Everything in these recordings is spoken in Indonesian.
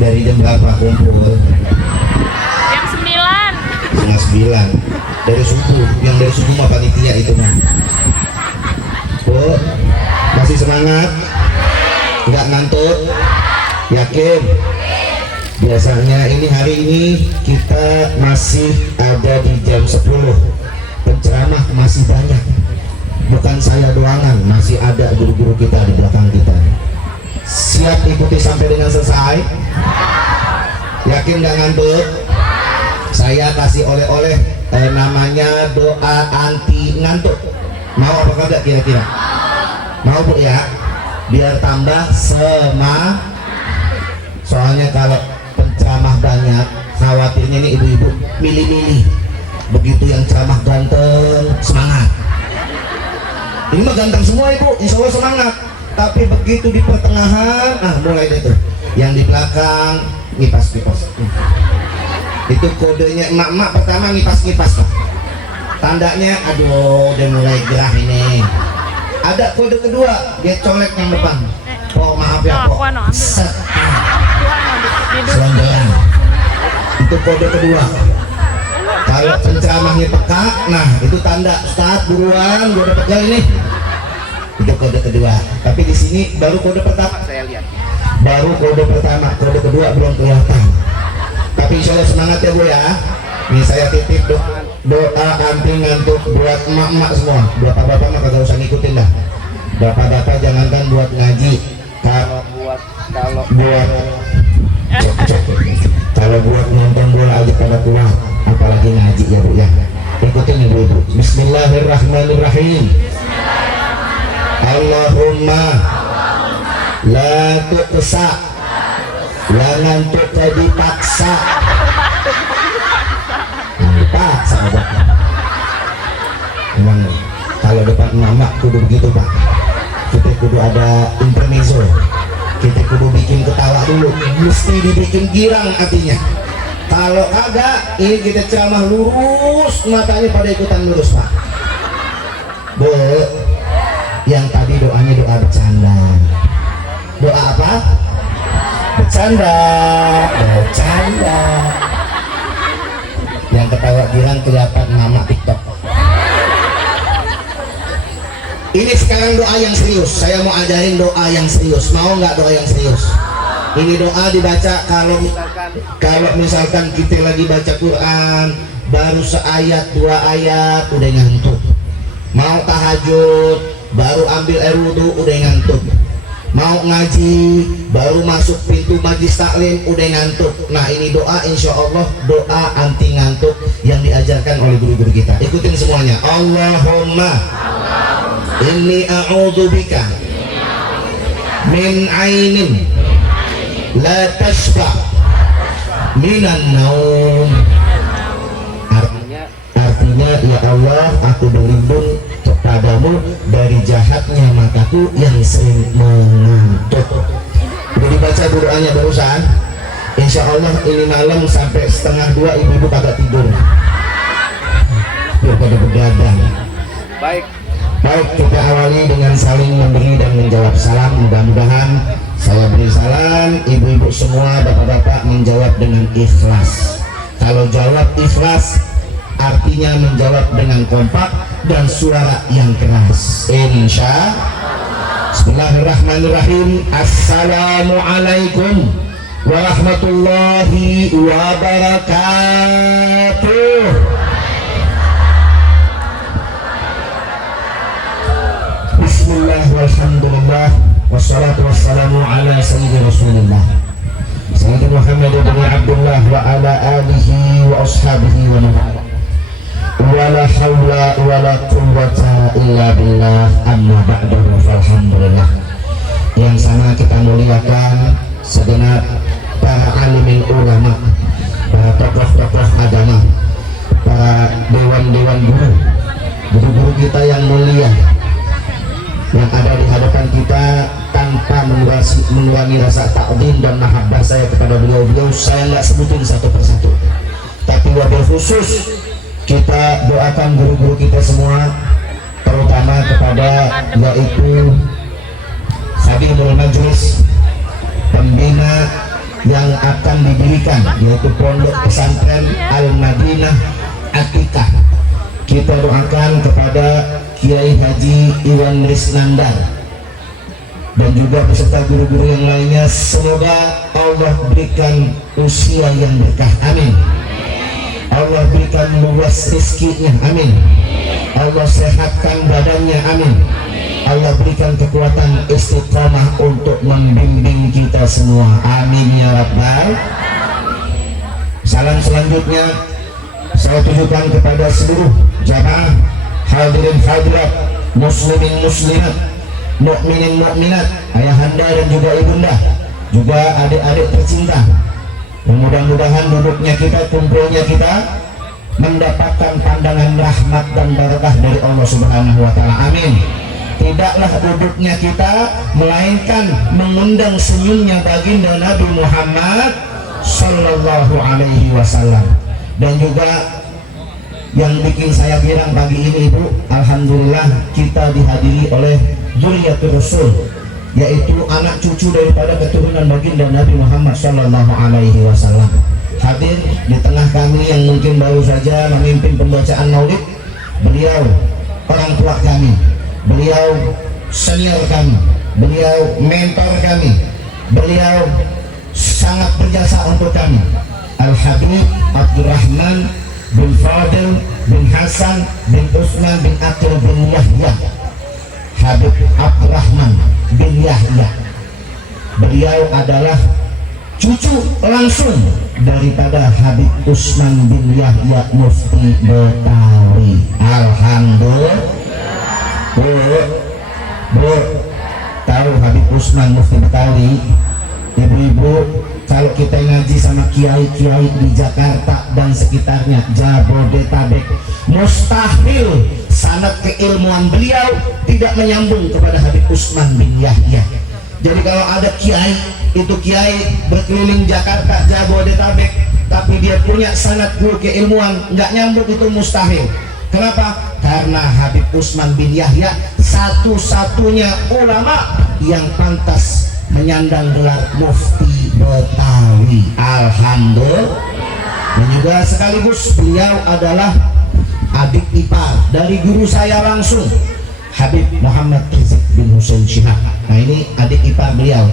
Dari jam berapa kumpul? Jam 9. Setengah 9. Dari subuh. Yang dari subuh mah panitia itu mah. Bu, masih semangat? Nggak ngantuk? Yakin? Biasanya ini hari ini kita masih ada di jam 10. Penceramah masih banyak. Bukan saya doangan, masih ada guru-guru kita di belakang kita. Siap ikuti sampai dengan selesai? Yakin nggak ngantuk? Saya kasih oleh-oleh namanya doa anti ngantuk. Mau apa kagak kira-kira? Mau Bu ya? Biar tambah semangat. Soalnya kalau penceramah banyak, khawatirnya nih ibu-ibu milih-milih. Begitu yang ceramah ganteng, semangat. Ini mah ganteng semua ibu, insya Allah semangat. Tapi begitu di pertengahan, mulai deh tuh. Yang di belakang ngipas-ngipas. Itu kodenya emak-emak pertama ngipas-ngipas. Tandanya, aduh, udah mulai gerah ini. Ada kode kedua, dia colek yang depan. Oh maaf ya kok. Set. Selanggaran. Itu kode kedua. Kalau penceramahnya peka, nah itu tanda Ustaz buruan, gue dapat gak ini. Itu kode kedua. Tapi di sini baru kode pertama saya lihat. Baru kode pertama, kode kedua belum kelihatan. Tapi insya Allah semangat ya Bu ya. Nih saya titip doa anti ngantuk buat emak-emak semua. Bapak-bapak mah kagak usah ngikutin dah. Bapak-bapak jangankan buat ngaji, kalau buat nonton bola aja pada kuat, apalagi ngaji ya Bu ya. Ikutin ibu ibu. Bismillahirrahmanirrahim. Allahumma la tuqsa la ngantuk dipaksa. Dipaksa aja. Emang kalau depan mama kudu begitu Pak. Kita kudu ada intermezzo. Kita kudu bikin ketawa dulu, mesti dibikin girang hatinya. Kalau kagak, ini kita ceramah lurus, matanya pada ikutan lurus Pak. Bu, yang tadi doanya doa bercanda. Doa apa? Bercanda, bercanda. Yang ketawa girang kelihatan mama TikTok. Ini sekarang doa yang serius. Saya mau ajarin doa yang serius. Mau nggak doa yang serius? Ini doa dibaca kalau misalkan kita lagi baca Quran baru seayat dua ayat udah ngantuk. Mau tahajud baru ambil air wudhu udah ngantuk. Mau ngaji baru masuk pintu majlis taklim udah ngantuk. Nah ini doa insya Allah doa anti ngantuk yang diajarkan oleh guru-guru kita. Ikutin semuanya. Allahumma inni a'udzubika min ainin la tashba minan naum. Artinya ya Allah aku berlindung kepadamu dari jahatnya mataku yang sering mengantuk. Udah dibaca doanya barusan. Insya Allah ini malam sampai 1:30 ibu-ibu kagak tidur biar pada begadang. Baik, kita awali dengan saling memberi dan menjawab salam. Mudah-mudahan saya beri salam, ibu-ibu semua, bapak-bapak menjawab dengan ikhlas. Kalau jawab ikhlas, artinya menjawab dengan kompak dan suara yang keras. Insya Bismillahirrahmanirrahim. Assalamualaikum warahmatullahi wabarakatuh. Bismillah walhamdulillah wassalatu wassalamu ala sayyidi rasulillah Sayyidi Muhammad ibn Abdullah wa ala alihi wa ashabihi wa man wala hawla wala quwwata illa billah amma ba'dahu falhamdulillah. Yang sama kita muliakan segenap para alimin ulama, para tokoh-tokoh agama, para dewan-dewan guru-guru kita yang mulia yang ada di hadapan kita. Tanpa mengurangi rasa takdim dan mahabbah saya kepada beliau-beliau, saya nggak sebutin satu persatu, tapi wabil khusus kita doakan guru-guru kita semua, terutama kepada yaitu Habibul Majlis, pembina yang akan didirikan, yaitu Pondok Pesantren Al-Madinah Atikah. Kita doakan kepada Kiai Haji Iwan Risnandar dan juga beserta guru-guru yang lainnya, semoga Allah berikan usia yang berkah, amin. Allah berikan luas rezekinya, amin. Allah sehatkan badannya, amin. Allah berikan kekuatan istiqamah untuk membimbing kita semua, amin ya rabbal. Salam selanjutnya saya tujukan kepada seluruh jamaah hadirin hadirat, muslimin muslimat, mukminin mukminat, ayahanda dan juga ibunda, juga adik-adik tercinta. Mudah-mudahan duduknya kita, kumpulnya kita mendapatkan pandangan rahmat dan barakah dari Allah Subhanahu wa taala, amin. Tidaklah duduknya kita melainkan mengundang senyumnya baginda Nabi Muhammad sallallahu alaihi wasallam. Dan juga yang bikin saya girang pagi ini Ibu, alhamdulillah kita dihadiri oleh Dzurriyyatur Rasul, yaitu anak cucu daripada keturunan baginda Nabi Muhammad sallallahu alaihi wasallam. Hadir di tengah kami yang mungkin baru saja memimpin pembacaan maulid. Beliau orang tua kami, beliau senior kami, beliau mentor kami, beliau sangat berjasa untuk kami. Al-Habib Abdurrahman bin Fadil bin Hasan bin Utsman bin Aqil bin Yahya, Habib Abdurrahman bin Yahya. Beliau adalah cucu langsung daripada Habib Utsman bin Yahya Mufti Betawi. Alhamdulillah. Bu, tahu Habib Utsman Mufti Betawi? Ibu-ibu, kalau kita ngaji sama kiai-kiai di Jakarta dan sekitarnya, Jabodetabek, mustahil sanad keilmuan beliau tidak menyambung kepada Habib Utsman bin Yahya. Jadi kalau ada kiai, itu kiai berkeliling Jakarta, Jabodetabek, tapi dia punya sanad guru keilmuan nggak nyambung, itu mustahil. Kenapa? Karena Habib Utsman bin Yahya satu-satunya ulama yang pantas menyandang gelar Mufti Betawi. Alhamdulillah. Dan juga sekaligus beliau adalah adik ipar dari guru saya langsung, Habib Muhammad Rizik bin Husain Shihab. Nah ini adik ipar beliau.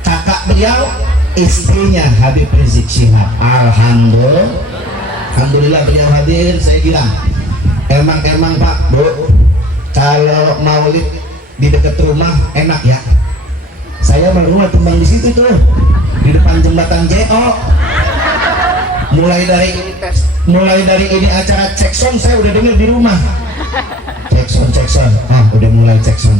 Kakak beliau istrinya Habib Rizik Shihab. Alhamdulillah. Alhamdulillah beliau hadir. Saya bilang emang Pak Bu, kalau maulid di dekat rumah enak ya. Saya rumah tumbang di situ tuh, di depan jembatan JO. Mulai dari ini acara cek sound saya udah denger di rumah. Cek sound, udah mulai cek sound.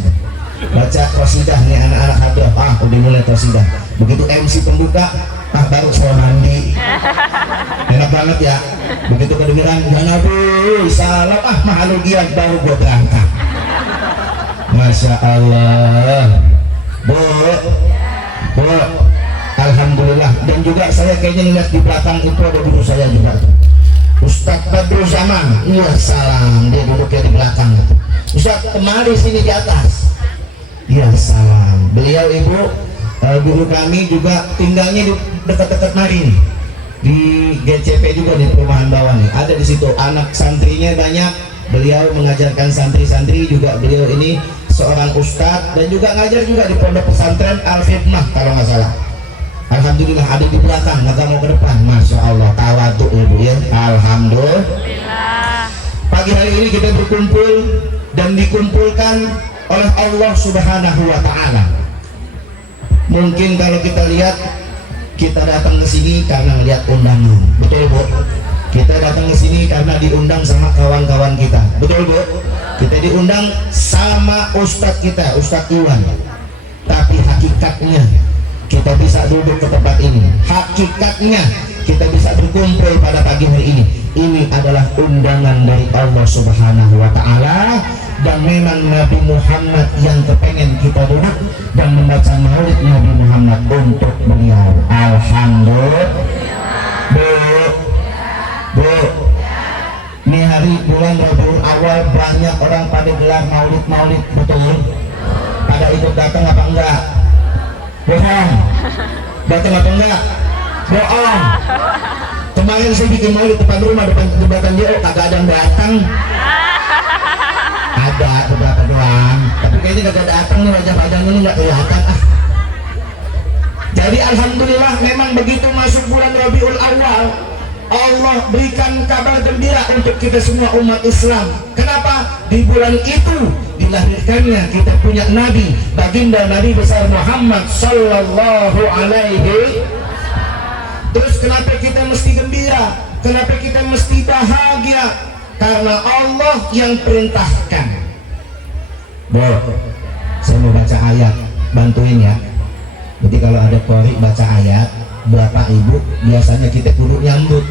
Baca qasidah nih anak-anak hadir, udah mulai qasidah. Begitu MC pembuka, baru saya mandi. Enak banget ya. Begitu kedengeran ya Nabi salam, mahalugian baru gua berangkat. Masya Allah. Bu, alhamdulillah. Dan juga saya kayaknya lihat di belakang itu ada guru saya juga, Ustadz Badrul Zaman. Iya salam, dia duduknya di belakang. Ustadz kemari sini di atas. Iya salam. Beliau Ibu guru kami juga tinggalnya di dekat-dekat mari nih, di GCP juga di perumahan bawah nih. Ada di situ anak santrinya banyak. Beliau mengajarkan santri-santri juga. Beliau ini seorang ustadz dan juga ngajar juga di Pondok Pesantren Al-Khidmah kalau nggak salah. Alhamdulillah ada di belakang, nggak mau ke depan. Masya Allah, tawaduk Ibu ya. Alhamdulillah. Pagi hari ini kita berkumpul dan dikumpulkan oleh Allah Subhanahu wa Ta'ala. Mungkin kalau kita lihat, kita datang ke sini karena melihat undangan, betul Bu? Kita datang ke sini karena diundang sama kawan-kawan kita, betul Bu? Kita diundang sama Ustadz kita, Ustadz Iwan. Tapi hakikatnya kita bisa duduk ke tempat ini, hakikatnya kita bisa berkumpul pada pagi hari ini adalah undangan dari Allah Subhanahu wa Ta'ala. Dan memang Nabi Muhammad yang kepengen kita duduk dan membaca maulid Nabi Muhammad untuk beliau. Alhamdulillah. Bu, ini hari bulan Rabiul Awal banyak orang pada gelar maulid, betul? Pada ikut datang apa enggak? Bohong. Datang apa enggak? Bohong. Kemarin saya bikin maulid depan rumah, depan jembatan JO, kagak ada yang datang. Ada beberapa doang, tapi kayaknya kagak datang nih, wajah-wajahnya ini nggak kelihatan ah. Jadi alhamdulillah memang begitu masuk bulan Rabiul Awal, Allah berikan kabar gembira untuk kita semua umat Islam. Kenapa? Di bulan itu dilahirkannya kita punya Nabi, baginda Nabi besar Muhammad Sallallahu Alaihi. Terus kenapa kita mesti gembira? Kenapa kita mesti bahagia? Karena Allah yang perintahkan. Saya mau baca ayat, bantuin ya. Jadi kalau ada qori baca ayat, bapak ibu biasanya kita kudu nyambut.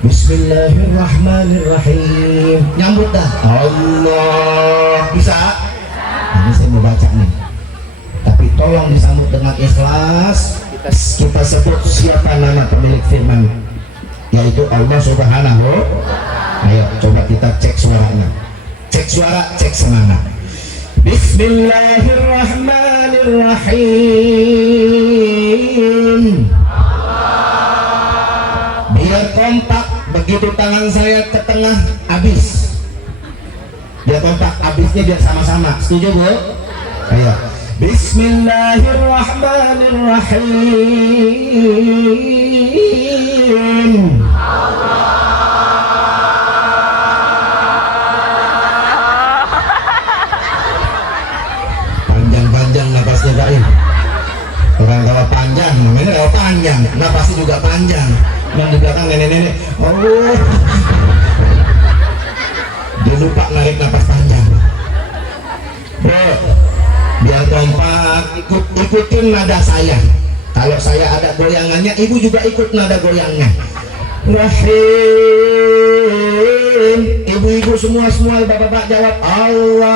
Bismillahirrahmanirrahim. Nyambut dah. Allah. Bisa? Ini saya mau baca nih. Tapi tolong disambut dengan ikhlas. Kita sebut siapa nama pemilik firman, yaitu Allah Subhanahu. Ayo coba kita cek suaranya. Cek suara, cek semangat. Bismillahirrahmanirrahim. Biar kompak, begitu tangan saya ke tengah habis. Biar kompak, habisnya biar sama-sama. Setuju Bu? Ayo. Bismillahirrahmanirrahim. Panjang-panjang napasnya Pak In. Orang kalau panjang, namanya kalau panjang, napasnya juga panjang. Yang di belakang nenek-nenek, oh, dia lupa narik napas panjang. Bro, biar kompak, ikutin nada saya. Kalau saya ada goyangannya, ibu juga ikut nada goyangnya. Rahim. Ibu-ibu semua bapak-bapak jawab Allah.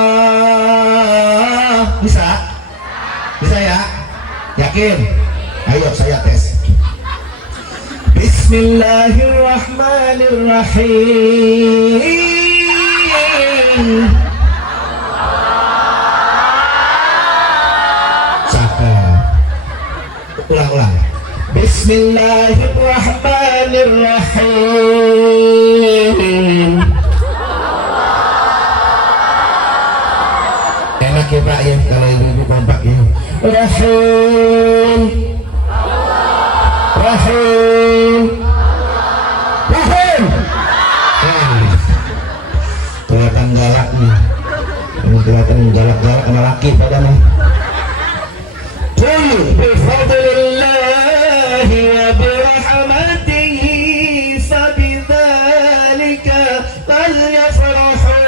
Bisa? Bisa ya? Yakin? Ayo saya tes. Bismillahirrahmanirrahim. Ulang-ulang. Bismillahirrahmanirrahim. Enak ya Pak ya kalau ibu-ibu kompak ya. Rahim. Rahim. Rahim. Kelihatan galak nih. Ini kelihatan galak-galak sama laki pada mah. بفضل الله وبرحمته فبذلك فليفرحوا.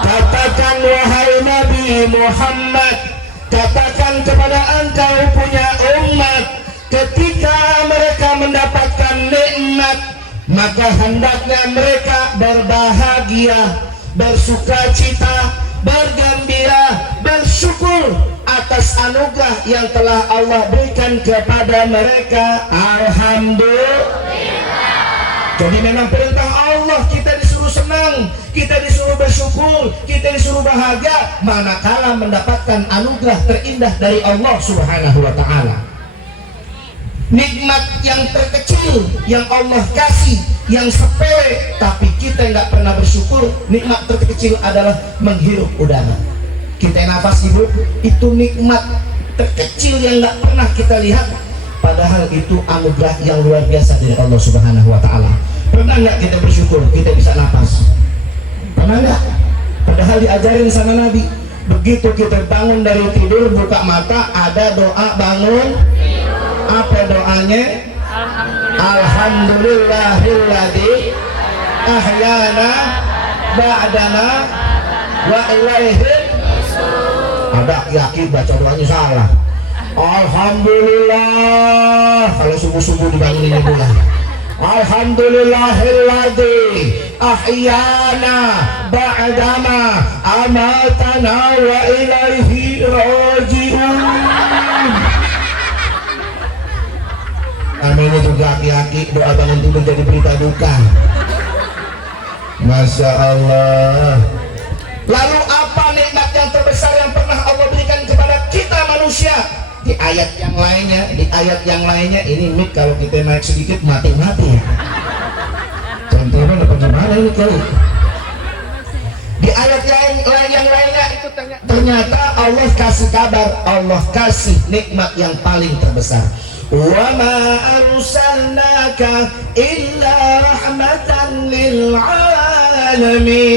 Katakan wahai Nabi Muhammad, katakan kepada engkau punya umat, ketika mereka mendapatkan nikmat, maka hendaknya mereka berbahagia, bersukacita, bergembira, bersyukur atas anugerah yang telah Allah berikan kepada mereka. Alhamdulillah. Jadi memang perintah Allah, kita disuruh senang, kita disuruh bersyukur, kita disuruh bahagia manakala mendapatkan anugerah terindah dari Allah Subhanahu wa Ta'ala. Nikmat yang terkecil yang Allah kasih, yang sepele, tapi kita nggak pernah bersyukur. Nikmat terkecil adalah menghirup udara. Kita nafas hidup, itu nikmat terkecil yang nggak pernah kita lihat, padahal itu anugerah yang luar biasa dari Allah Subhanahu wa Ta'ala. Pernah nggak kita bersyukur kita bisa nafas? Pernah nggak? Padahal diajarin sama Nabi, begitu kita bangun dari tidur, buka mata, ada doa bangun. Apa doanya? Alhamdulillahilladzi ahyana ba'dana wa ilaihi. Ada yakin baca doanya salah. Alhamdulillah kalau subuh-subuh dibangunin ibu lah. Alhamdulillahilladzi ahyana ba'dama amatana wa ilaihi raji'un. Namanya juga aki-aki, doa bangun tidur jadi berita duka. Masya Allah. Lalu apa nikmat yang terbesar yang pernah Allah ayat yang lainnya ini mic kalau kita naik sedikit mati-mati ya. Contohnya apa gimana ini kali? Di ayat yang lainnya itu ternyata Allah kasih kabar, Allah kasih nikmat yang paling terbesar. Wa ma arsalnaka illa rahmatan lil alamin.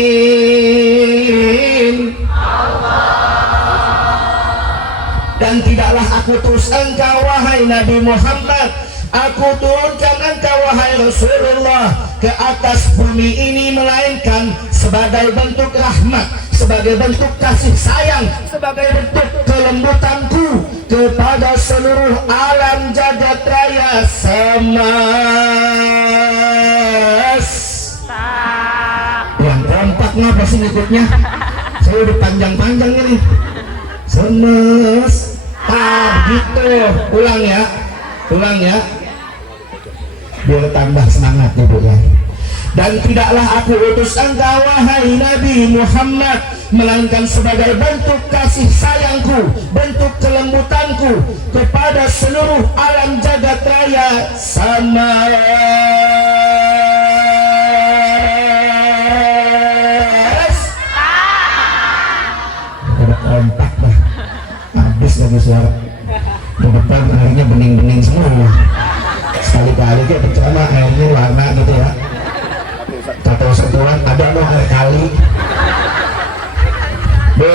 Dan tidaklah aku terus engkau wahai Nabi Muhammad, aku turunkan engkau wahai Rasulullah ke atas bumi ini melainkan sebagai bentuk rahmat, sebagai bentuk kasih sayang, sebagai bentuk kelembutanku kepada seluruh alam jagat raya yang kompak ngapa sih ngikutnya? Saya udah panjang-panjang ini. Gitu. Ulang ya biar tambah semangat ibu ya. Dan tidaklah aku utus engkau wahai Nabi Muhammad melainkan sebagai bentuk kasih sayangku, bentuk kelembutanku kepada seluruh alam jagat raya kompak bah, habis lagi suara di depan airnya bening-bening semua. Sekali-kali kayak berceramah airnya warna gitu ya, atau sentuhan ada loh air kali. Bu,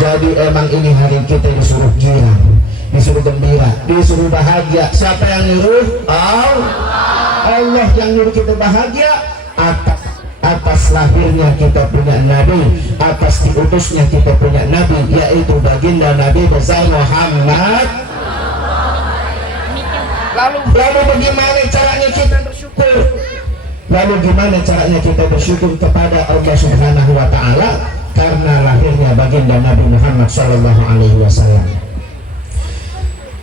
jadi emang ini hari kita disuruh girang, disuruh gembira, disuruh bahagia. Siapa yang nyuruh? Allah yang nyuruh kita bahagia atas lahirnya kita punya Nabi, atas diutusnya kita punya Nabi, yaitu baginda Nabi besar Muhammad. Lalu bagaimana caranya kita bersyukur? Lalu gimana caranya kita bersyukur kepada Allah Subhanahu wa Ta'ala karena lahirnya baginda Nabi Muhammad Sallallahu Alaihi Wasallam?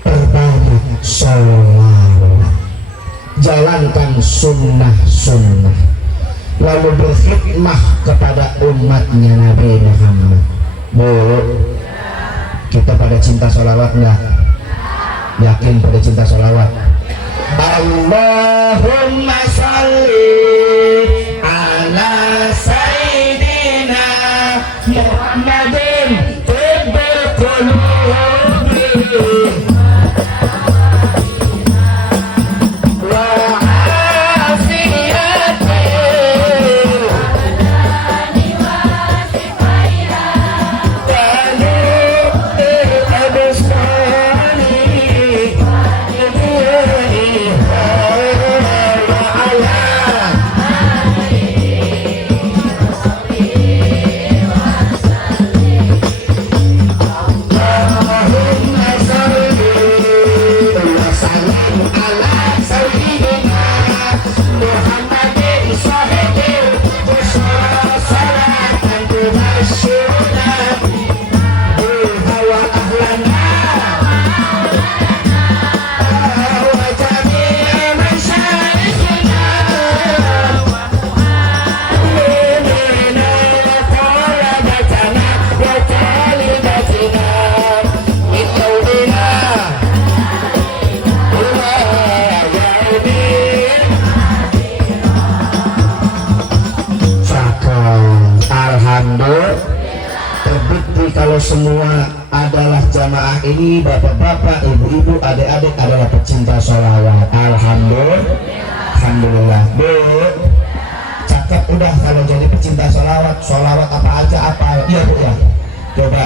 Perbanyak sholawat, jalankan sunnah-sunnah, lalu berkhidmah kepada umatnya Nabi Muhammad. Bu, kita pada cinta sholawat nggak? Yakin pada cinta sholawat? Allahumma sholli ala sayyidina Muhammadin tibbil qulubi wa afiyati kalau semua adalah jamaah ini, bapak-bapak, ibu-ibu, adik-adik adalah pecinta sholawat. Alhamdulillah. Bu, cakep udah kalau jadi pecinta sholawat. Sholawat apa aja apa? Iya bu ya. Coba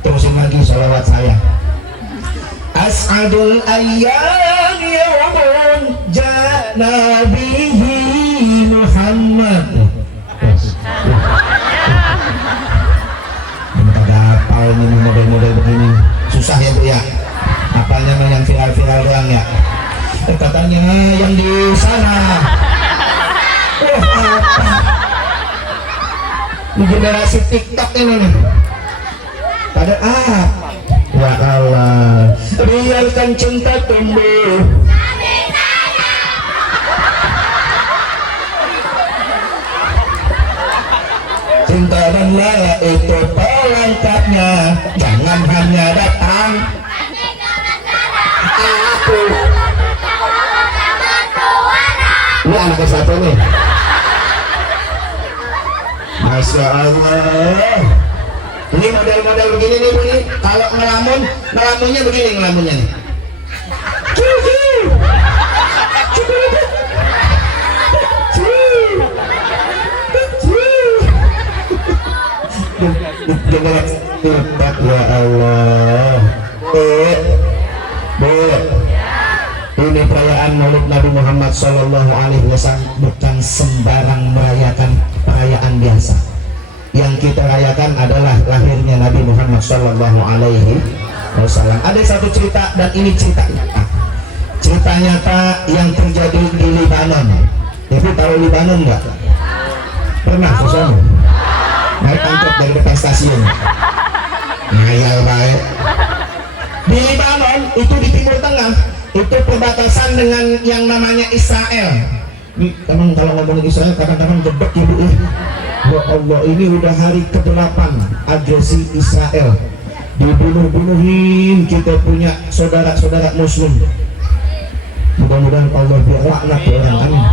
terusin lagi sholawat saya. As'adul ayyam yawmun janabihi Muhammad. Ini model-model begini susah ya bu ya, apanya mah yang viral-viral doang ya. Katanya yang di sana ini generasi TikTok ini nih pada ya Allah, biarkan cinta tumbuh cinta dan lala itu pelengkapnya, jangan hanya datang Islam. Aku. Ini anaknya satu nih. Masya Allah. Ini model-model begini nih Bu, ini kalau ngelamunnya begini ngelamunnya nih. Ya Allah. Bu, ini perayaan Maulid Nabi Muhammad Sallallahu Alaihi Wasallam bukan sembarang merayakan perayaan biasa. Yang kita rayakan adalah lahirnya Nabi Muhammad Sallallahu Alaihi Wasallam. Ada satu cerita dan ini cerita nyata. Cerita nyata yang terjadi di Libanon. Ibu tahu Libanon nggak? Pernah ke sana? Naik angkot dari depan stasiun. Ngayal baik. Di Libanon itu di Timur Tengah itu perbatasan dengan yang namanya Israel. Nih, teman kalau ngomongin Israel kadang-kadang jebek ibu. Ya Allah, ini udah hari ke-8 agresi Israel. Dibunuh-bunuhin kita punya saudara-saudara Muslim. Mudah-mudahan Allah biar laknat orang, amin.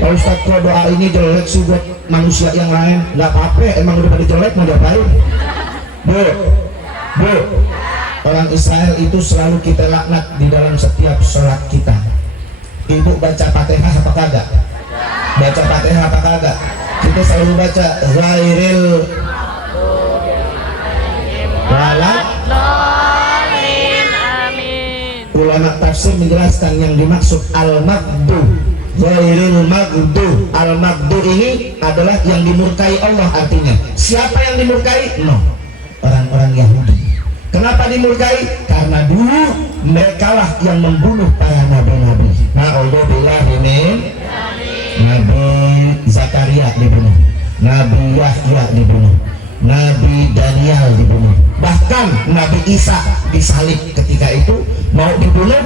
Pak Ustadz, kalau doa ini jelek sih buat manusia yang lain, nggak apa-apa, emang udah pada jelek mau diapain? Bu, orang Israel itu selalu kita laknat di dalam setiap sholat kita. Ibu baca Fatihah apa kagak? Baca Fatihah apa kagak? Kita selalu baca ghairil walad. Ulama tafsir menjelaskan yang dimaksud al-maghdu ghairil maghdu. Al-maghdu ini adalah yang dimurkai Allah, artinya siapa yang dimurkai? No, orang-orang Yahudi. Kenapa dimurkai? Karena dulu mereka lah yang membunuh para nabi-nabi. Na'udzubillah min Nabi Zakaria dibunuh, Nabi Yahya dibunuh, Nabi Daniel dibunuh, bahkan Nabi Isa disalib. Ketika itu mau dibunuh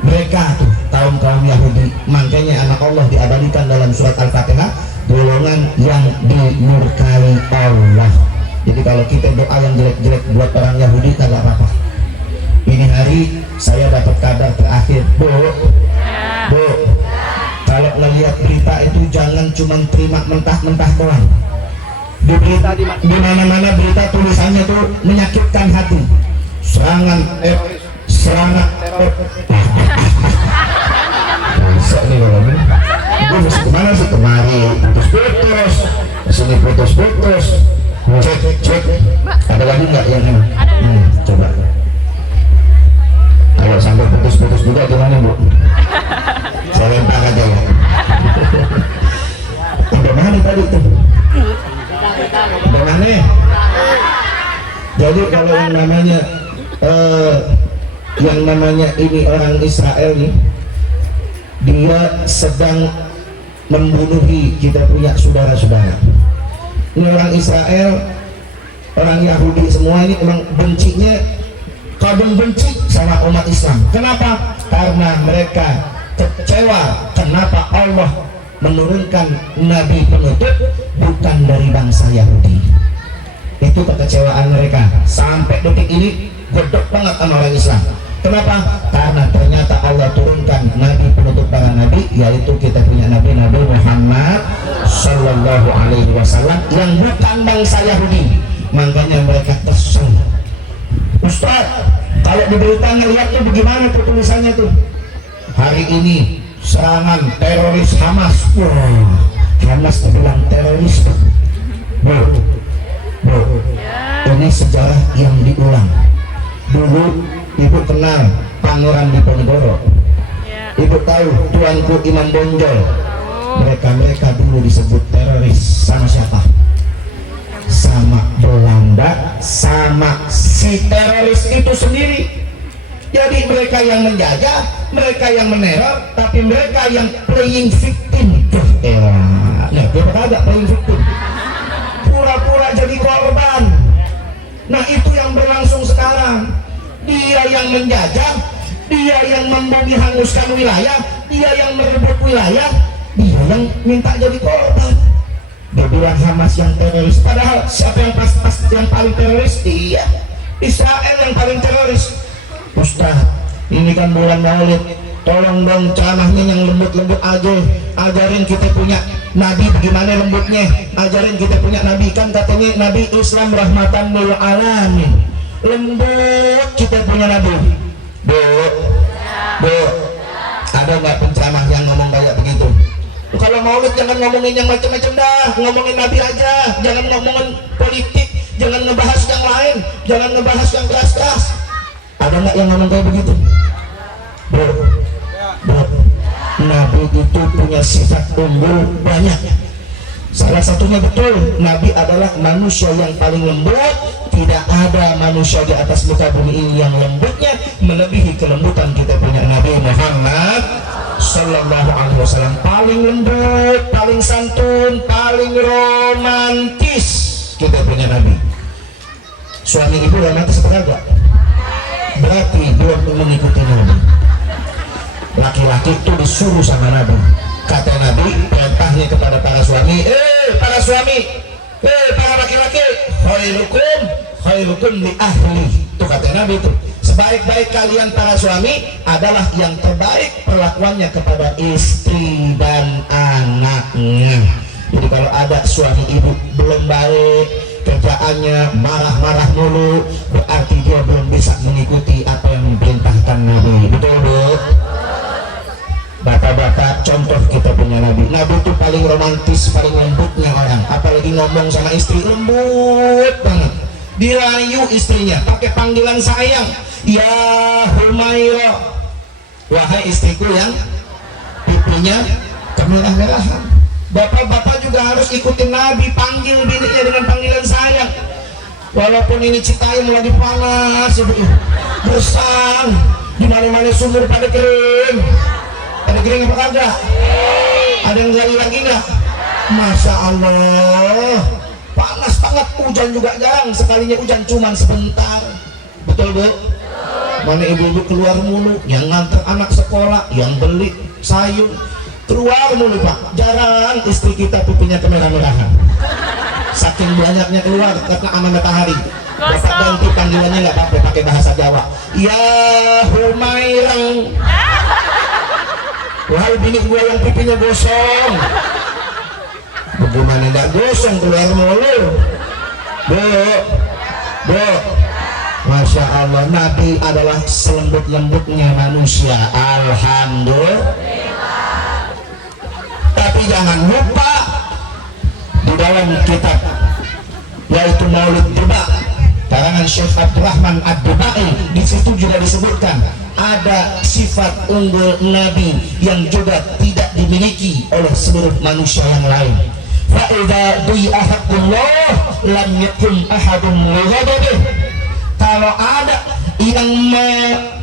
mereka tuh kaum Yahudi. Makanya anak Allah diabadikan dalam surat Al-Fatihah, golongan yang dimurkai Allah. Jadi kalau kita doa yang jelek-jelek buat orang Yahudi kagak apa-apa. Ini hari saya dapat kabar terakhir, Bu, kalau melihat berita itu jangan cuma terima mentah-mentah doang. Di berita di mana-mana berita tulisannya tuh menyakitkan hati. Serangan bisa nih kalau ini. Gue mesti kemana sih? Kemari putus-putus, kesini putus-putus. Cek. Ada lagi nggak yang ini? Coba. Kalau sampai putus-putus juga gimana, Bu? Saya lempar aja ya. Udah mana tadi tuh? Udah mana? Jadi kalau yang namanya ini orang Israel nih, dia sedang membunuhi kita punya saudara-saudara. Ini orang Israel, orang Yahudi semua ini memang bencinya kadang benci sama umat Islam. Kenapa? Karena mereka kecewa kenapa Allah menurunkan nabi penutup bukan dari bangsa Yahudi. Itu kekecewaan mereka sampai detik ini godok banget sama orang Islam. Kenapa? Karena ternyata Allah turunkan nabi penutup para nabi, yaitu kita punya Nabi Muhammad Sallallahu Alaihi Wasallam yang bukan bangsa Yahudi. Makanya mereka kesel. Ustaz, kalau di berita ngeliat tuh bagaimana tuh tulisannya tuh? Hari ini serangan teroris Hamas. Wah, Hamas terbilang teroris. Bro, ini sejarah yang diulang. Dulu ibu kenal Pangeran Diponegoro. Ibu tahu Tuanku Imam Bonjol. Mereka dulu disebut teroris sama siapa? Sama Belanda, sama si teroris itu sendiri. Jadi mereka yang menjajah, mereka yang meneror, tapi mereka yang playing victim. Nah, kita kagak playing victim, pura-pura jadi korban. Nah, itu yang berlangsung sekarang. Dia yang menjajah, dia yang membumi hanguskan wilayah, dia yang merebut wilayah, dia yang minta jadi korban. Dia bilang Hamas yang teroris, padahal siapa yang pas yang paling teroris? Dia. Israel yang paling teroris. Ustaz, ini kan bulan Maulid, tolong dong ceramahnya yang lembut-lembut aja. Ajarin kita punya nabi bagaimana lembutnya. Ajarin kita punya nabi, kan katanya nabi Islam rahmatan lil alamin. Lembut kita punya nabi. Bu, ada nggak penceramah yang ngomong kayak begitu? Kalau Maulid jangan ngomongin yang macam-macam dah, ngomongin nabi aja, jangan ngomongin politik, jangan ngebahas yang lain, jangan ngebahas yang keras-keras. Ada nggak yang ngomong kayak begitu? Bro, nabi itu punya sifat unggul banyak. Salah satunya betul, nabi adalah manusia yang paling lembut. Tidak ada manusia di atas muka bumi ini yang lembutnya melebihi kelembutan kita punya Nabi Muhammad Sallallahu Alaihi Wasallam. Paling lembut, paling santun, paling romantis kita punya Nabi. Suami ibu romantis apa enggak? Berarti belum mengikuti Nabi. Laki-laki itu disuruh sama Nabi. Kata Nabi, perintahnya kepada para suami, para laki-laki, khairukum li ahli. Itu kata Nabi itu. Sebaik-baik kalian para suami adalah yang terbaik perlakuannya kepada istri dan anaknya. Jadi kalau ada suami ibu belum baik, kerjaannya marah-marah mulu, berarti dia belum bisa mengikuti apa yang diperintahkan Nabi. Betul, Bu? Bapak-bapak, contoh kita punya Nabi. Nabi itu paling romantis, paling lembutnya orang. Apalagi ngomong sama istri, lembut banget. Dirayu istrinya, pakai panggilan sayang. Ya Humaira, wahai istriku yang pipinya kemerah-merahan. Bapak-bapak juga harus ikutin Nabi, panggil bininya dengan panggilan sayang. Walaupun ini Citayam lagi panas, gersang, di mana-mana sumur pada kering. Ada kering apa kagak? Ada yang gali lagi nggak? Masya Allah, panas banget, hujan juga jarang, sekalinya hujan cuman sebentar. Betul, Bu? Mana ibu-ibu keluar mulu, yang nganter anak sekolah, yang beli sayur, keluar mulu Pak. Jarang istri kita pipinya kemerah-merahan, saking banyaknya keluar karena aman matahari. Bapak ganti panggilannya nggak apa-apa, pakai bahasa Jawa. Ya Humairang, wahai bini gua yang pipinya gosong. Bagaimana nggak gosong, keluar mulu. Bu, Masya Allah, Nabi adalah selembut-lembutnya manusia. Alhamdulillah. Tapi jangan lupa di dalam kitab yaitu Maulid Duba karangan Syekh Abdurrahman Ad-Dubai, di situ juga disebutkan ada sifat unggul Nabi yang juga tidak dimiliki oleh seluruh manusia yang lain. Fa idza du'i'a haqqullah lam yakun ahadun lighadabihi. Kalau ada yang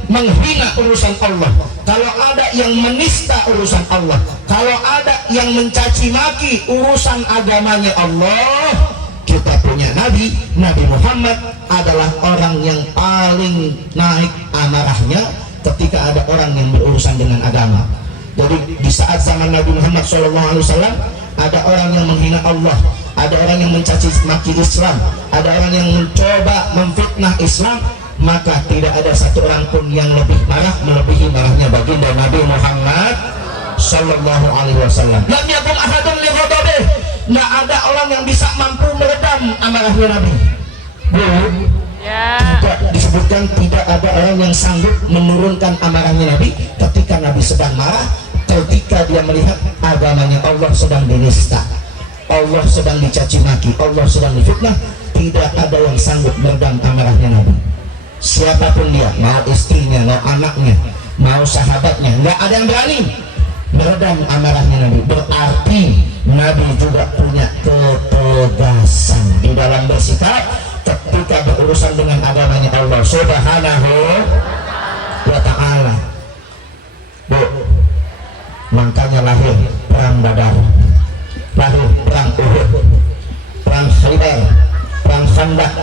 menghina urusan Allah, kalau ada yang menista urusan Allah, kalau ada yang mencaci maki urusan agamanya Allah, kita punya Nabi Muhammad adalah orang yang paling naik amarahnya ketika ada orang yang berurusan dengan agama. Jadi di saat zaman Nabi Muhammad SAW ada orang yang menghina Allah, ada orang yang mencaci maki Islam, ada orang yang mencoba memfitnah Islam, maka tidak ada satu orang pun yang lebih marah melebihi marahnya baginda Nabi Muhammad Sallallahu Alaihi Wasallam. Lam yakun ahadun li ghadabihi. Nggak ada orang yang bisa mampu meredam amarahnya Nabi. Tidak disebutkan tidak ada orang yang sanggup menurunkan amarahnya Nabi ketika Nabi sedang marah, ketika dia melihat agamanya Allah sedang dinista, Allah sedang dicaci maki, Allah sedang difitnah. Tidak ada yang sanggup meredam amarahnya Nabi. Siapapun dia, mau istrinya, mau anaknya, mau sahabatnya, nggak ada yang berani meredam amarahnya Nabi. Berarti Nabi juga punya ketegasan di dalam bersikap ketika berurusan dengan agamanya Allah Subhanahu wa Ta'ala. Bu, makanya lahir perang Badar, lahir perang Uhud, perang Khaybar, perang Khandaq.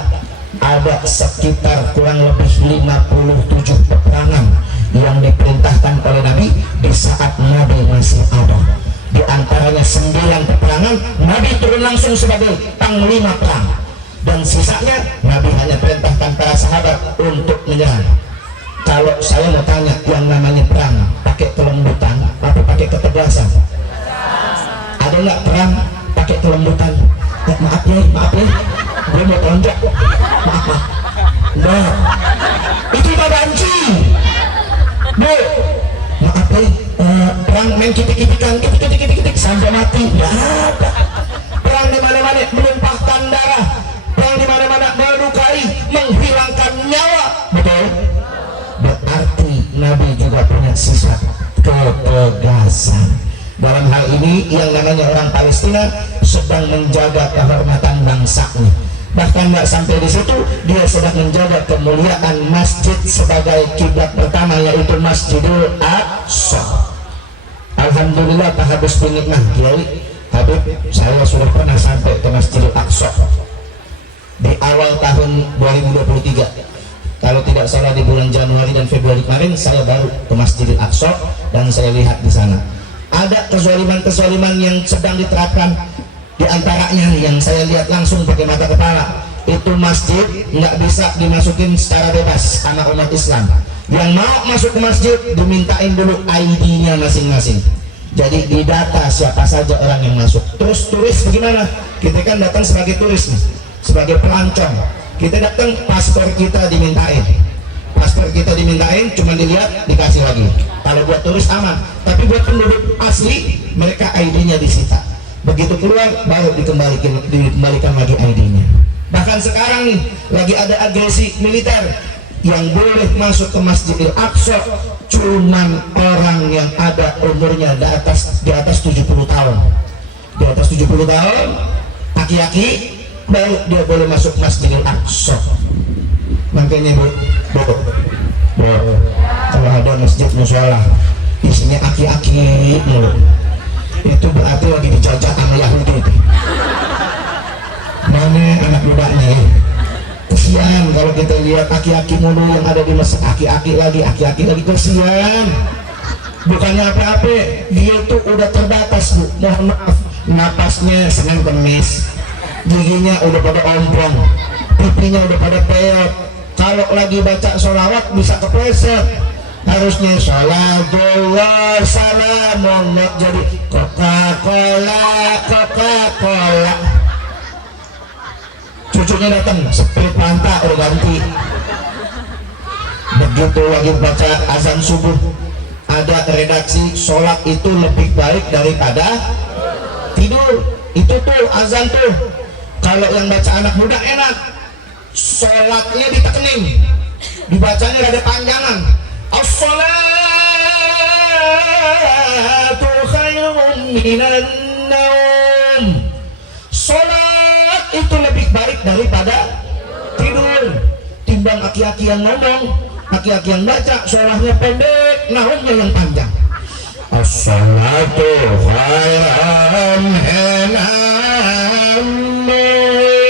Ada sekitar kurang lebih 57 peperangan yang diperintahkan oleh Nabi di saat Nabi masih ada. Di antaranya 9 peperangan Nabi turun langsung sebagai panglima perang. dan sisanya Nabi hanya perintahkan para sahabat untuk menyerang. Kalau saya mau tanya, yang namanya perang pakai kelembutan atau pakai ketegasan? Ada nggak perang pakai kelembutan? Maaf ya, gue mau tonjok. Maaf. Nah, itu tak banci. Bu, maaf ya, perang main kitik-kitikan, kitik sampai mati. Nggak ada. Perang di mana-mana menumpahkan darah, perang di mana-mana melukai, menghilangkan nyawa. Betul? Berarti Nabi juga punya sifat ketegasan. Dalam hal ini yang namanya orang Palestina sedang menjaga kehormatan bangsanya. Bahkan nggak sampai di situ, dia sedang menjaga kemuliaan masjid sebagai kiblat pertama, yaitu Masjidil Aqsa. Alhamdulillah Pak Habis bin Nikmah Kiai Habib, saya sudah pernah sampai ke Masjidil Aqsa di awal tahun 2023. Kalau tidak salah di bulan Januari dan Februari kemarin saya baru ke Masjidil Aqsa dan saya lihat di sana ada kezaliman-kezaliman yang sedang diterapkan. Di antaranya yang saya lihat langsung pakai mata kepala, itu masjid nggak bisa dimasukin secara bebas anak umat Islam. Yang mau masuk ke masjid dimintain dulu ID-nya masing-masing. Jadi didata siapa saja orang yang masuk. Terus turis bagaimana? Kita kan datang sebagai turis nih, sebagai pelancong. Kita datang, paspor kita dimintain. Paspor kita dimintain, cuma dilihat dikasih lagi. Kalau buat turis aman, tapi buat penduduk asli mereka ID-nya disita. Begitu keluar baru dikembalikan lagi ID-nya. Bahkan sekarang nih lagi ada agresi militer, yang boleh masuk ke Masjidil Aqsa cuman orang yang ada umurnya di atas 70 tahun. Di atas 70 tahun, aki-aki, baru dia boleh masuk Masjidil Aqsa. Makanya bu, kalau ada masjid musyola isinya aki-aki mulu, itu berarti lagi dijajah sama Yahudi. Mana anak mudanya? Kesian kalau kita lihat aki-aki mulu yang ada di masjid, aki-aki lagi kesian. Bukannya apa-apa, dia tuh udah terbatas bu. Mohon maaf, napasnya Senin Kemis, giginya udah pada ompong, pipinya udah pada peot. Kalau lagi baca sholawat bisa kepleset. Harusnya salatullah salamullah, jadi Coca-Cola. Cucunya datang, seprit manta udah ganti. Begitu lagi baca azan subuh, ada redaksi sholat itu lebih baik daripada tidur. Itu tuh azan tuh. Kalau yang baca anak muda enak, sholatnya ditekenin, dibacanya ada panjangan. As-salatu khairun minan naum. Sholat itu lebih baik daripada tidur. Timbang aki-aki yang ngomong, aki-aki yang baca, sholatnya pendek, naumnya yang panjang. As-salatu khairun minan naum.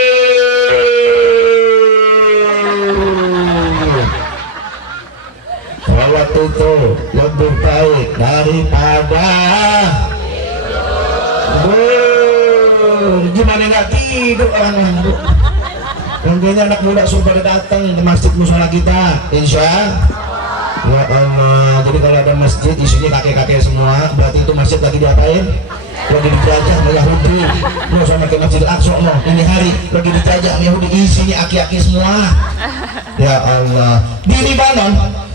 Sholat itu lebih baik daripada gimana nggak tidur orang bu. Mungkin anak muda suruh pada datang ke masjid musola kita, insya ya Allah. Jadi kalau ada masjid isinya kakek-kakek semua, berarti itu masjid lagi diapain? Lagi dijajah oleh Yahudi. Mau sama ke Masjidil Aqsa loh, ini hari lagi dijajah oleh Yahudi, isinya aki-aki semua. Ya Allah. Di Libanon,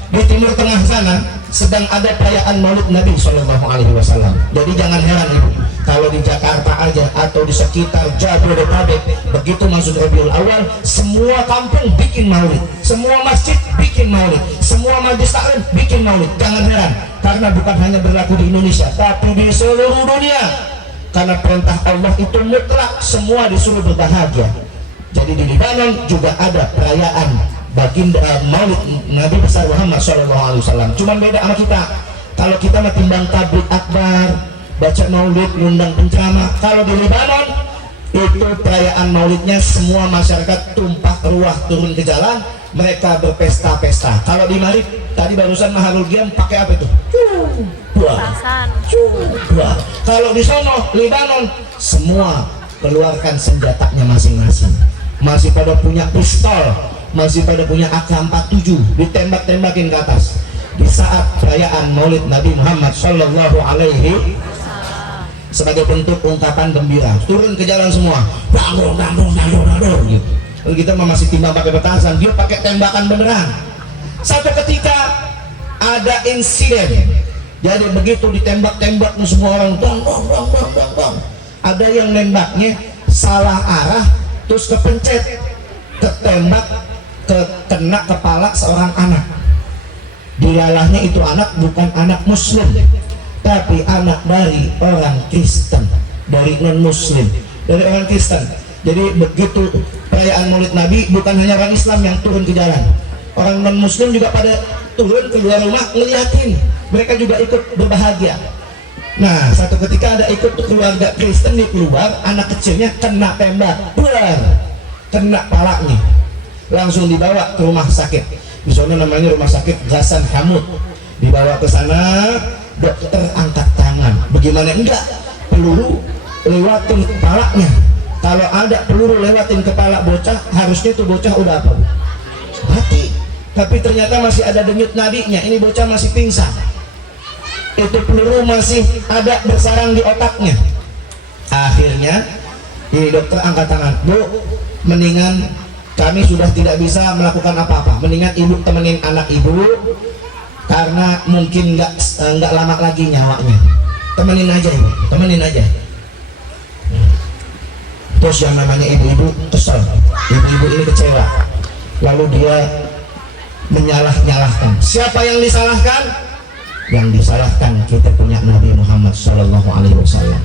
di Timur Tengah sana sedang ada perayaan Maulid Nabi Shallallahu Alaihi Wasallam. Jadi jangan heran ibu, kalau di Jakarta aja atau di sekitar Jabodetabek, begitu masuk Rabiul Awal, semua kampung bikin maulid, semua masjid bikin maulid, semua majelis taklim bikin maulid. Jangan heran, karena bukan hanya berlaku di Indonesia, tapi di seluruh dunia. Karena perintah Allah itu mutlak, semua disuruh berbahagia. Jadi di Libanon juga ada perayaan baginda Maulid Nabi besar Muhammad SAW. Cuman beda sama kita. Kalau kita mah timbang tablik akbar, baca maulid, ngundang penceramah. Kalau di Libanon itu perayaan maulidnya semua masyarakat tumpah ruah turun ke jalan, mereka berpesta-pesta. Kalau di Marib tadi barusan Mahalul Giam pakai apa itu? Kalau di sono Libanon semua keluarkan senjatanya masing-masing. masih pada punya pistol, masih pada punya AK-47, ditembak-tembakin ke atas di saat perayaan Maulid Nabi Muhammad Sallallahu Alaihi sebagai bentuk ungkapan gembira. Turun ke jalan semua, dangdung gitu. Lalu kita masih timbang pakai petasan, dia pakai tembakan beneran. Satu ketika ada insiden, jadi begitu ditembak-tembak semua orang, bang. Ada yang nembaknya salah arah, terus kepencet, ketembak, kena kepala seorang anak. Dilalahnya itu anak bukan anak muslim, tapi anak dari orang Kristen, dari non muslim, dari orang Kristen. Jadi begitu perayaan Maulid Nabi, bukan hanya orang Islam yang turun ke jalan, orang non muslim juga pada turun keluar rumah ngeliatin, mereka juga ikut berbahagia. Nah, satu ketika ada ikut keluarga Kristen di keluar, anak kecilnya kena tembak, kena palanya, langsung dibawa ke rumah sakit. Di sana namanya rumah sakit Hasan Hamud. Dibawa ke sana, dokter angkat tangan. Bagaimana enggak? Peluru lewatin kepalanya. Kalau ada peluru lewatin kepala bocah, harusnya tuh bocah udah apa? Mati. Tapi ternyata masih ada denyut nadinya. Ini bocah masih pingsan. Itu peluru masih ada bersarang di otaknya. Akhirnya ini dokter angkat tangan, Bu, mendingan kami sudah tidak bisa melakukan apa-apa, mendingan ibu temenin anak ibu karena mungkin nggak lama lagi nyawanya. Temenin aja ibu, temenin aja. Terus yang namanya ibu-ibu kesel, ibu-ibu ini kecewa, lalu dia menyalah-nyalahkan. Siapa yang disalahkan? Yang disalahkan kita punya Nabi Muhammad Sallallahu Alaihi Wasallam.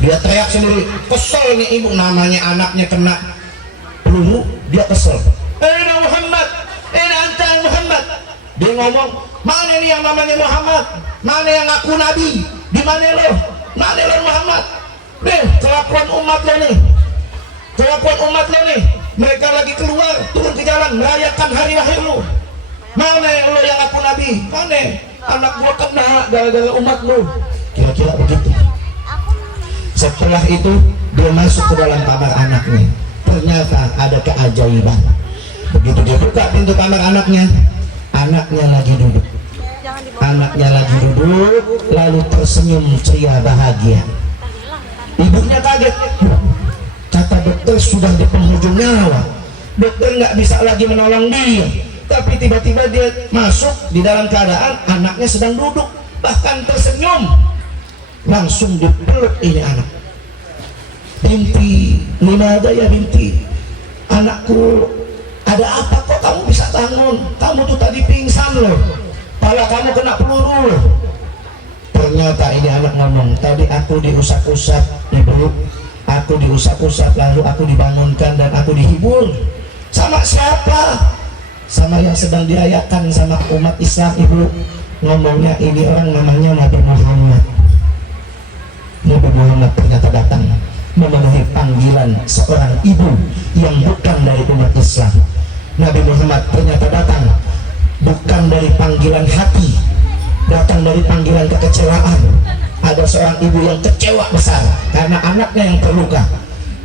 Dia teriak sendiri, kesel nih ibu, namanya anaknya kena peluru, dia kesel. Muhammad, anta Muhammad. Dia ngomong, mana nih yang namanya Muhammad? Mana yang ngaku Nabi? Di mana lo? Mana lo Muhammad? Nih kelakuan umat lo nih, kelakuan umat lo nih. Mereka lagi keluar, turun ke jalan merayakan hari lahir lo. Mana lo yang ngaku Nabi? Mana? Anak gua kena gara-gara umat lu. Kira-kira begitu. Setelah itu dia masuk ke dalam kamar anaknya. Ternyata ada keajaiban. Begitu dia buka pintu kamar anaknya, anaknya lagi duduk. Anaknya lagi duduk, lalu tersenyum ceria bahagia. Ibunya kaget. Kata dokter sudah di penghujung nyawa. Dokter nggak bisa lagi menolong dia. Tapi tiba-tiba dia masuk di dalam keadaan anaknya sedang duduk, bahkan tersenyum. Langsung dipeluk ini anak. Binti, limada ya binti, anakku, ada apa kok kamu bisa bangun? Kamu tuh tadi pingsan loh, pala kamu kena peluru loh. Ternyata ini anak ngomong, tadi aku diusap-usap ibu, aku diusap-usap lalu aku dibangunkan dan aku dihibur. Sama siapa? Sama yang sedang dirayakan sama umat Islam. Ibu ngomongnya ini orang namanya Nabi Muhammad. Nabi Muhammad ternyata datang memenuhi panggilan seorang ibu yang bukan dari umat Islam. Nabi Muhammad ternyata datang bukan dari panggilan hati, datang dari panggilan kekecewaan. Ada seorang ibu yang kecewa besar karena anaknya yang terluka.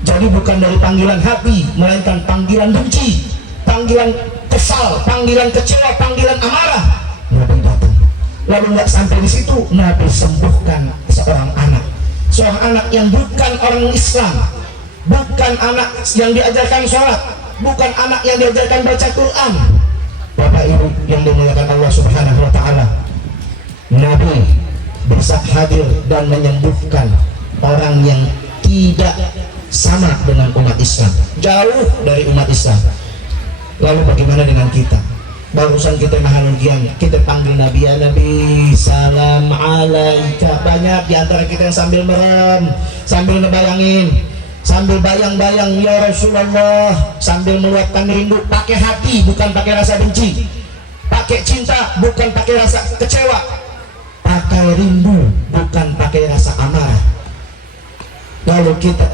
Jadi bukan dari panggilan hati, melainkan panggilan benci, panggilan kesal, panggilan kecewa, panggilan amarah. Nabi datang. Lalu nggak sampai di situ, Nabi sembuhkan seorang anak yang bukan orang Islam, bukan anak yang diajarkan sholat, bukan anak yang diajarkan baca Quran. Bapak Ibu yang dimuliakan Allah Subhanahu Wa Taala, Nabi bisa hadir dan menyembuhkan orang yang tidak sama dengan umat Islam, jauh dari umat Islam. Lalu bagaimana dengan kita? Barusan kita mahalugian, kita panggil Nabi, ya Nabi, salam alaika. Banyak di antara kita yang sambil merem, sambil ngebayangin, sambil bayang-bayang ya Rasulullah, sambil meluapkan rindu, pakai hati bukan pakai rasa benci, pakai cinta bukan pakai rasa kecewa, pakai rindu bukan pakai rasa amarah. Lalu kita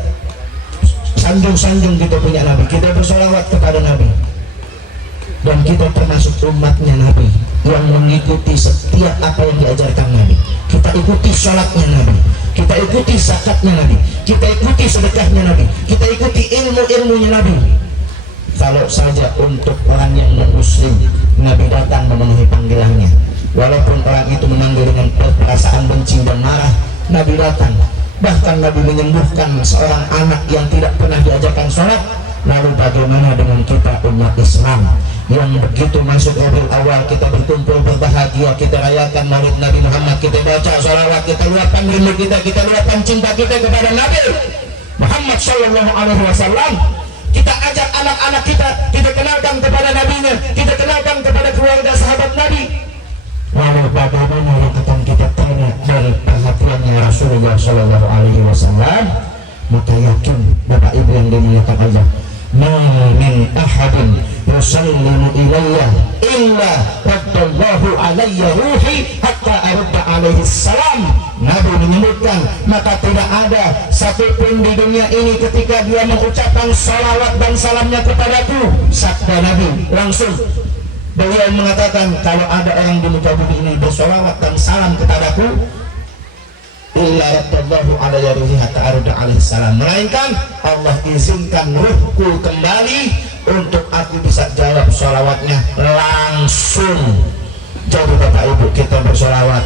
sanjung-sanjung kita punya Nabi, kita bersolawat kepada Nabi, dan kita termasuk umatnya Nabi yang mengikuti setiap apa yang diajarkan Nabi. Kita ikuti sholatnya Nabi, kita ikuti zakatnya Nabi, kita ikuti sedekahnya Nabi, kita ikuti ilmu-ilmunya Nabi. Kalau saja untuk orang yang non-muslim Nabi datang memenuhi panggilannya, walaupun orang itu memanggil dengan perasaan benci dan marah, Nabi datang. Bahkan Nabi menyembuhkan seorang anak yang tidak pernah diajarkan sholat. Lalu bagaimana dengan kita umat Islam yang begitu masuk Rabiul Awal kita berkumpul berbahagia, kita rayakan Maulid Nabi Muhammad, kita baca sholawat, kita luapkan rindu kita luapkan cinta kita kepada Nabi Muhammad Sallallahu Alaihi Wasallam. Kita ajak anak-anak kita kenalkan kepada Nabi-Nya, kita kenalkan kepada keluarga sahabat Nabi. Lalu bagaimana yang akan kita tanya dari perhatiannya Rasulullah Sallallahu Alaihi Wasallam? Maka yakin Bapak Ibu yang dimuliakan Allah, ma min ahadin yusallimu ilayya illa raddallahu alayya ruhi hatta arudda alaihi salam. Nabi menyebutkan, maka tidak ada satupun di dunia ini ketika dia mengucapkan salawat dan salamnya kepadaku, sabda Nabi langsung beliau mengatakan, kalau ada orang di muka bumi ini bersalawat dan salam kepadaku, illa raddallahu alayya ruhi hatta arudda alaihi salam, melainkan Allah izinkan ruhku kembali untuk aku bisa jawab sholawatnya langsung. Jadi Bapak Ibu, kita bersolawat,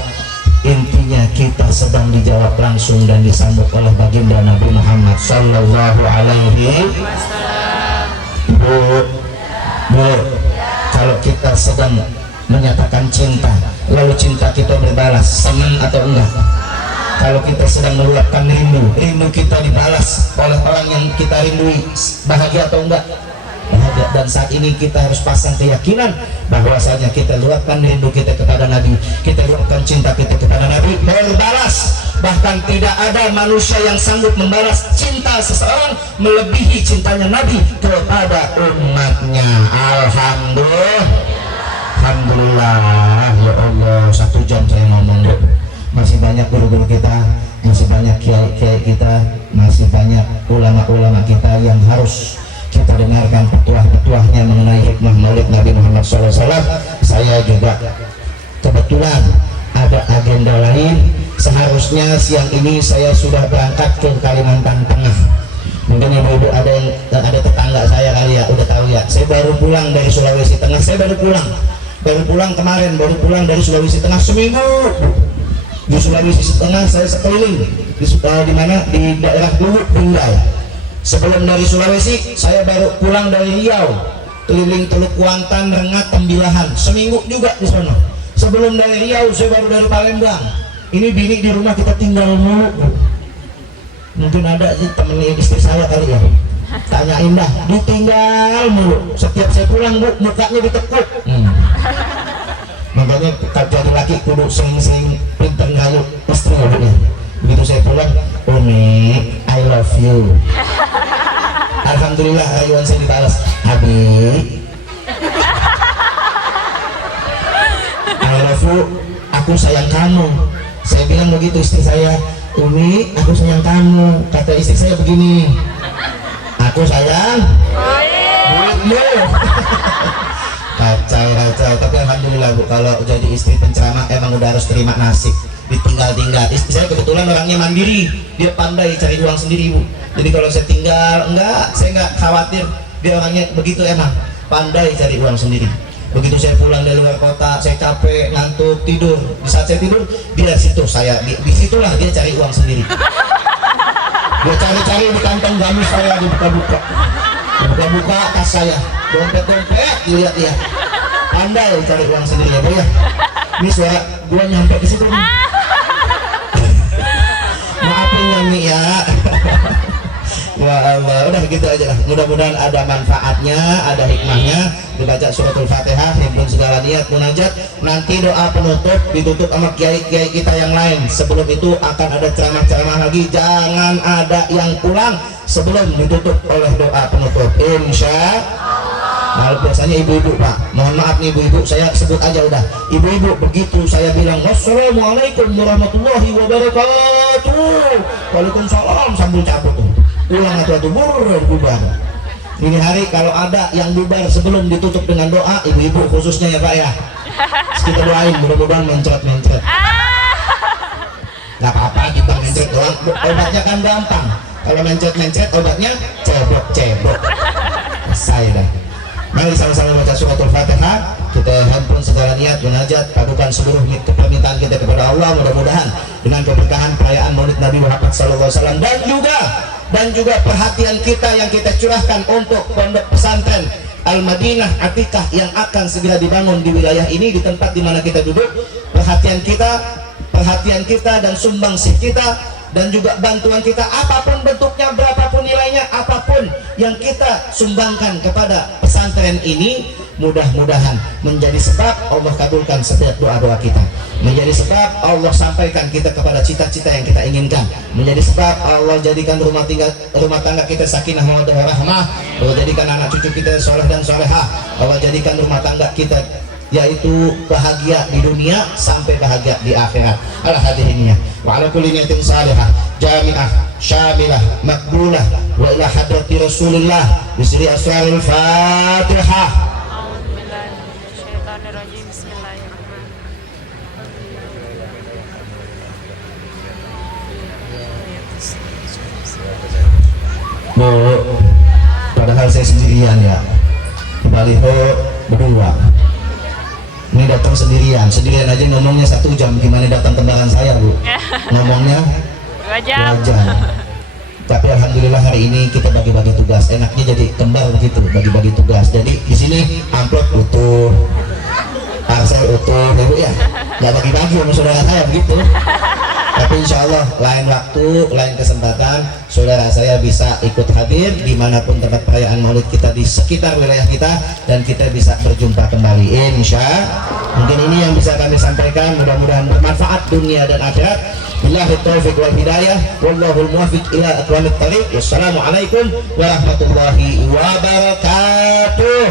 intinya kita sedang dijawab langsung dan disambut oleh baginda Nabi Muhammad Sallallahu Alaihi Wasallam. Bu, kalau kita sedang menyatakan cinta, lalu cinta kita berbalas, senang atau enggak? Kalau kita sedang meluapkan rindu kita dibalas oleh orang yang kita rindui, bahagia atau enggak? Bahagia. Dan saat ini kita harus pasang keyakinan bahwasanya kita luapkan rindu kita kepada Nabi, kita luapkan cinta kita kepada Nabi, berbalas. Bahkan tidak ada manusia yang sanggup membalas cinta seseorang melebihi cintanya Nabi kepada umatnya. Alhamdulillah, ya Allah, 1 jam saya ngomong, Bu. Masih banyak guru-guru kita, masih banyak kiai-kiai kita, masih banyak ulama-ulama kita yang harus kita dengarkan petuah-petuahnya mengenai hikmah Maulid Nabi Muhammad SAW. Saya juga kebetulan ada agenda lain. Seharusnya siang ini saya sudah berangkat ke Kalimantan Tengah. Mungkin ibu-ibu ada tetangga saya kali ya, udah tahu ya. Saya baru pulang dari Sulawesi Tengah. Saya baru pulang kemarin, baru pulang dari Sulawesi Tengah seminggu. Di Sulawesi Tengah saya sekeliling di mana, di daerah Luwu, Binjai. Sebelum dari Sulawesi saya baru pulang dari Riau, keliling Teluk Kuantan, Rengat, Tembilahan, seminggu juga di sana. Sebelum dari Riau saya baru dari Palembang. Ini bini di rumah kita tinggal mulu. Mungkin ada sih temen istri saya kali ya, tanyain dah, ditinggal mulu. Setiap saya pulang, Bu, mukanya ditekuk. Makanya jadi laki kudu sering-sering pinter ngayuh istri ya, Bu, ya. Begitu saya pulang, Umi, I love you. Alhamdulillah, rayuan saya dibalas, Abi, I love you, aku sayang kamu. Saya bilang begitu istri saya, Umi, aku sayang kamu. Kata istri saya begini, aku sayang duitmu. Kacau. Tapi alhamdulillah, Bu, kalau jadi istri penceramah emang udah harus terima nasib, ditinggal. Istri saya kebetulan orangnya mandiri, dia pandai cari uang sendiri, Bu. Jadi kalau saya tinggal, saya nggak khawatir. Dia orangnya begitu, emang pandai cari uang sendiri. Begitu saya pulang dari luar kota, saya capek, ngantuk, tidur. Di saat saya tidur, dia situ, di situlah dia cari uang sendiri. Dia cari-cari di kantong gamis saya, dibuka-buka tas saya, dompet, lihat, pandai cari uang sendiri ya, Bu, ya. Ini suara gua nyampe ke situ. Maafin ya, Mi, ya. Ya Allah, udah gitu aja lah. Mudah-mudahan ada manfaatnya, ada hikmahnya. Dibaca suratul Fatihah, himpun segala niat, munajat. Nanti doa penutup ditutup sama kiai-kiai kita yang lain. Sebelum itu akan ada ceramah-ceramah lagi. Jangan ada yang pulang sebelum ditutup oleh doa penutup, insya Allah. Biasanya ibu-ibu, Pak, mohon maaf nih ibu-ibu, saya sebut aja udah. Ibu-ibu, begitu saya bilang wassalamualaikum warahmatullahi wabarakatuh, waalaikumsalam, sambil cabut tuh, ulang atau bubar. Ini hari kalau ada yang bubar sebelum ditutup dengan doa, ibu-ibu khususnya ya, Pak, ya, kita doain mudah-mudahan mencret. Gak apa-apa, kita mencret doang, obatnya kan gampang. Kalau mencret obatnya cebok. Saya dah. Mari sama-sama baca suratul Fatihah. Kita hampun segala niat munajat, padukan seluruh permintaan kita kepada Allah, mudah-mudahan dengan keberkahan perayaan Maulid Nabi Muhammad SAW dan juga perhatian kita yang kita curahkan untuk pondok pesantren Al-Madinah Atikah yang akan segera dibangun di wilayah ini, di tempat di mana kita duduk. Perhatian kita dan sumbangsih kita dan juga bantuan kita, apapun bentuknya, berapapun nilainya, apapun yang kita sumbangkan kepada pesantren ini, mudah-mudahan menjadi sebab Allah kabulkan setiap doa-doa kita, menjadi sebab Allah sampaikan kita kepada cita-cita yang kita inginkan, menjadi sebab Allah jadikan rumah tangga kita sakinah mawaddah warahmah, Allah jadikan anak cucu kita soleh dan solehah, Allah jadikan rumah tangga kita yaitu bahagia di dunia sampai bahagia di akhirat. Ala hadirinnya wa ala kulli niyatin salihah jami'ah syamilah makbulah wa ila hadrati Rasulillah bisri asrarul Fatihah. A'udzubillahi minasyaitonirrajim. Bismillahirrahmanirrahim. Bu, padahal saya sendirian ya, baliho berdua. Ini datang sendirian aja ngomongnya 1 jam, gimana datang kembaran saya Bu? Ngomongnya 2 jam. 2 jam. Tapi alhamdulillah hari ini kita bagi-bagi tugas, enaknya jadi kembar begitu, bagi-bagi tugas. Jadi di sini amplop utuh, parcel utuh, ya Bu ya, nggak bagi-bagi sama saudara saya begitu. Tapi insya Allah lain waktu, lain kesempatan saudara saya bisa ikut hadir dimanapun tempat perayaan Maulid kita di sekitar wilayah kita, dan kita bisa berjumpa kembali insya. Mungkin ini yang bisa kami sampaikan, mudah-mudahan bermanfaat dunia dan akhirat. Billahi taufiq wal hidayah, wallahul muwaffiq ila aqwamit thariq. Wassalamualaikum warahmatullahi wabarakatuh.